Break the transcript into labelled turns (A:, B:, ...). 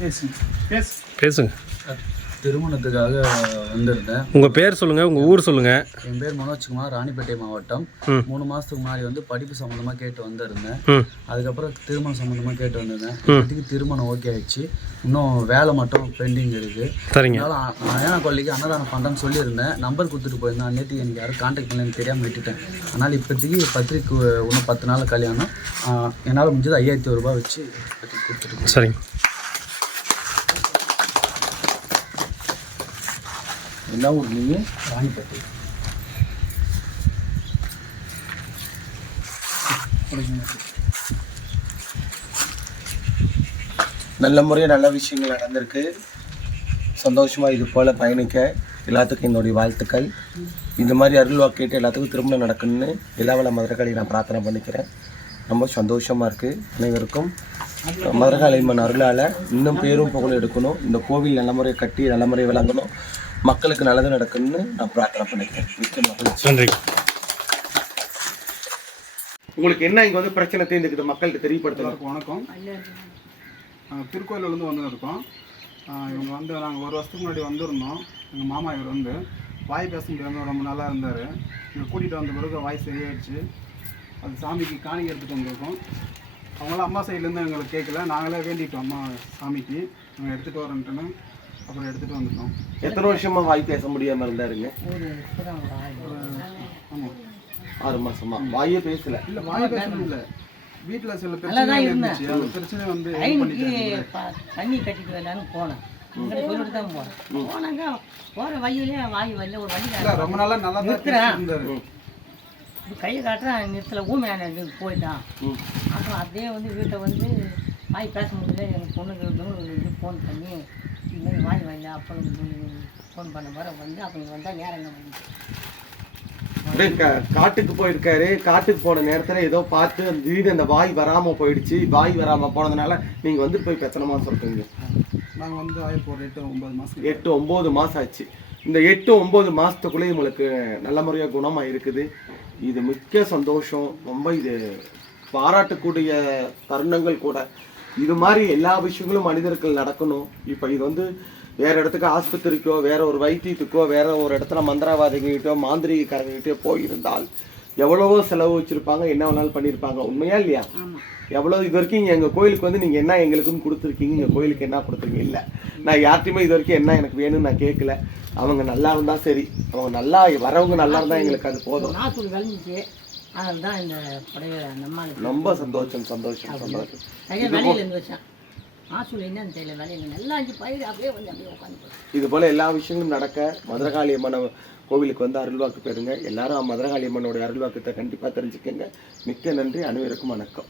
A: பேசுங்க. பேசு
B: பேசுங்க.
C: திருமணத்துக்காக வந்திருந்தேன்.
B: உங்கள் பேர் சொல்லுங்கள் உங்கள் ஊர் சொல்லுங்கள்
C: என் பேர் மனோஜ்குமார் ராணிப்பேட்டை மாவட்டம். மூணு மாதத்துக்கு முன்னாடி வந்து படிப்பு சம்மந்தமாக கேட்டு வந்திருந்தேன். அதுக்கப்புறம் திருமணம் சம்மந்தமாக கேட்டு வந்திருந்தேன். இப்போதைக்கு திருமணம் ஓகே ஆயிடுச்சு. இன்னும் வேலை மட்டும் பெண்டிங் இருக்குது
B: சரிங்க.
C: அயனா கொல்லிக்கு அன்னதானம் பண்ணுறேன்னு சொல்லியிருந்தேன். நம்பர் கொடுத்துட்டு போயிருந்தேன். நேற்று எனக்கு யாரும் கான்டாக்ட் பண்ணலன்னு தெரியாமல் விட்டுட்டேன். அதனால் இப்போதைக்கு பத்திரிக்கை இன்னும் பத்து நாள் கல்யாணம். என்னால் முடிஞ்சது ஐயாயிரத்தி ஒரு ரூபாய் வச்சு கொடுத்துட்டு
B: சரிங்க.
C: என்ன ஊர் நீங்கள்
D: நல்ல முறையாக நல்ல விஷயங்கள் நடந்திருக்கு. சந்தோஷமாக இது போல் பயணிக்க எல்லாத்துக்கும் என்னுடைய வாழ்த்துக்கள். இந்த மாதிரி அருள்வா கேட்டு எல்லாத்துக்கும் திருமணம் நடக்கணும்னு எல்லா வள மதுரகாளி நான் பிரார்த்தனை பண்ணிக்கிறேன். ரொம்ப சந்தோஷமாக இருக்குது அனைவருக்கும். மதுரகாளியம்மன் அருளால் இன்னும் பேரும் புகழும் எடுக்கணும். இந்த கோவில் நல்ல முறையை கட்டி நல்ல முறையை விளங்கணும். மக்களுக்கு நல்லது நடக்கணும்னு நான் பிரார்த்தனை பண்ணிக்கிறேன். மிக்க மகிழ்ச்சி.
B: நன்றி.
D: உங்களுக்கு என்ன இங்கே வந்து பிரச்சனை தெரிஞ்சுக்கிட்டு மக்கள்கிட்ட தெரியப்படுத்தலாம்
A: எல்லாருக்கும் வணக்கம். நாங்கள் திருக்கோயிலேருந்து வந்துருக்கோம் இவங்க வந்து நாங்கள் ஒரு வருஷத்துக்கு முன்னாடி வந்திருந்தோம். எங்கள் மாமா இவர் வந்து. வாய் பேச முடியாமல் ரொம்ப நல்லா இருந்தார். இங்கே கூட்டிகிட்டு வந்த பிறகு வாய் சரியாயிடுச்சு. அது சாமிக்கு காணிக்கை எடுத்துகிட்டு வந்திருக்கோம். அவங்களாம் அம்மா சைட்லேருந்து எங்களுக்கு கேட்கல. நாங்களே வேண்டிட்டோம் அம்மா சாமிக்கு. நாங்கள் எடுத்துகிட்டு வரேன்ட்டுன்னு. அப்புறம் எடுத்துகிட்டு வந்துட்டோம்.
D: எத்தனை வருஷமா வாய் பேச முடியாமல் இருந்தாருங்க?
A: ஆமாம்
D: ஆறு மாசமா. வாயே பேசல.
A: இல்லை வாய் இல்லை வீட்டில் சில பிரச்சனை இருந்துச்சு. அந்த பிரச்சனை வந்து இது
E: தண்ணி கட்டிட்டு வரலான்னு போனேன். இங்கே சொல்லிட்டு தான் போனேன். போனாங்க போகிற வழியிலே வாய் வரல ஒரு வழி
A: இல்லை ரொம்ப நாளாக நல்லா
E: நிறுத்துறேன். கையை காட்டுறேன் நிறுத்தல. ஊமையான போயிட்டான். அப்புறம் அப்படியே வந்து வீட்டை வந்து வாய் பேச முடியல. எங்கள் பொண்ணுக்கு பெங்களூர்லேருந்து ஃபோன் பண்ணி இந்த மாதிரி வாய் வரல அப்புறம் ஃபோன் பண்ண வர வந்து அப்போ இங்கே வந்தால் நேரம் என்ன
D: கா- காட்டுக்கு போயிருக்காரு. காட்டுக்கு போன நேரத்துல ஏதோ பார்த்து அந்த திடீர்னு அந்த வாய் வராம போயிடுச்சு. வாய் வராம போனதுனால நீங்க வந்து போய் பெத்தனமா சொல்றீங்க.
A: நாங்கள் வந்து ஆயிரத்தி ஒரு எட்டு ஒன்பது மாதம்
D: எட்டு ஒன்பது மாசம் ஆச்சு. இந்த எட்டு ஒன்பது மாசத்துக்குள்ளே உங்களுக்கு நல்ல முறையா குணமா இருக்குது இது மிக்க சந்தோஷம். ரொம்ப இது பாராட்டக்கூடிய தருணங்கள் கூட. இது மாதிரி எல்லா விஷயங்களும் மனிதர்கள் நடக்கணும். இப்போ இது வந்து வேற இடத்துக்கு ஆஸ்பத்திரிக்கோ வேற ஒரு வைத்தியத்துக்கோ வேற ஒரு இடத்துல மந்திரவாதிகிட்டோ மாந்திரிகக்காரங்கிட்டோ போயிருந்தால் எவ்வளவோ செலவு வச்சிருப்பாங்க என்ன வேணாலும் பண்ணியிருப்பாங்க உண்மையா இல்லையா? எவ்வளோ இது வரைக்கும் எங்கள் கோயிலுக்கு வந்து நீங்கள் என்ன எங்களுக்குன்னு கொடுத்துருக்கீங்க? எங்கள் கோயிலுக்கு என்ன கொடுத்துருக்கீங்க? இல்லை. நான் யார்ட்டையுமே இது வரைக்கும் என்ன எனக்கு வேணும்னு நான் கேட்கல அவங்க நல்லா இருந்தா சரி. அவங்க நல்லா வரவங்க நல்லா இருந்தால் எங்களுக்கு அது போதும்.
E: நாசூல் விளைஞ்சிச்சு அதில் தான் இந்த புடவை நம்ம
D: ரொம்ப சந்தோஷம் சந்தோஷம் சந்தோஷம்.
E: விலையில என்னன்னு தெரியல விலையில நல்லா அஞ்சு பயிர் அப்படியே வந்து அப்படியே உட்காந்து
D: இது போல எல்லா விஷயங்களும் நடக்க மதுரகாளி அம்மன் கோவிலுக்கு வந்து அருள்வாக்கு பெறுங்க. எல்லாரும் மதுரகாளி அம்மனுடைய அருள்வாக்கத்தை கண்டிப்பாக தெரிஞ்சுக்கங்க. மிக்க நன்றி அனைவருக்கும் வணக்கம்.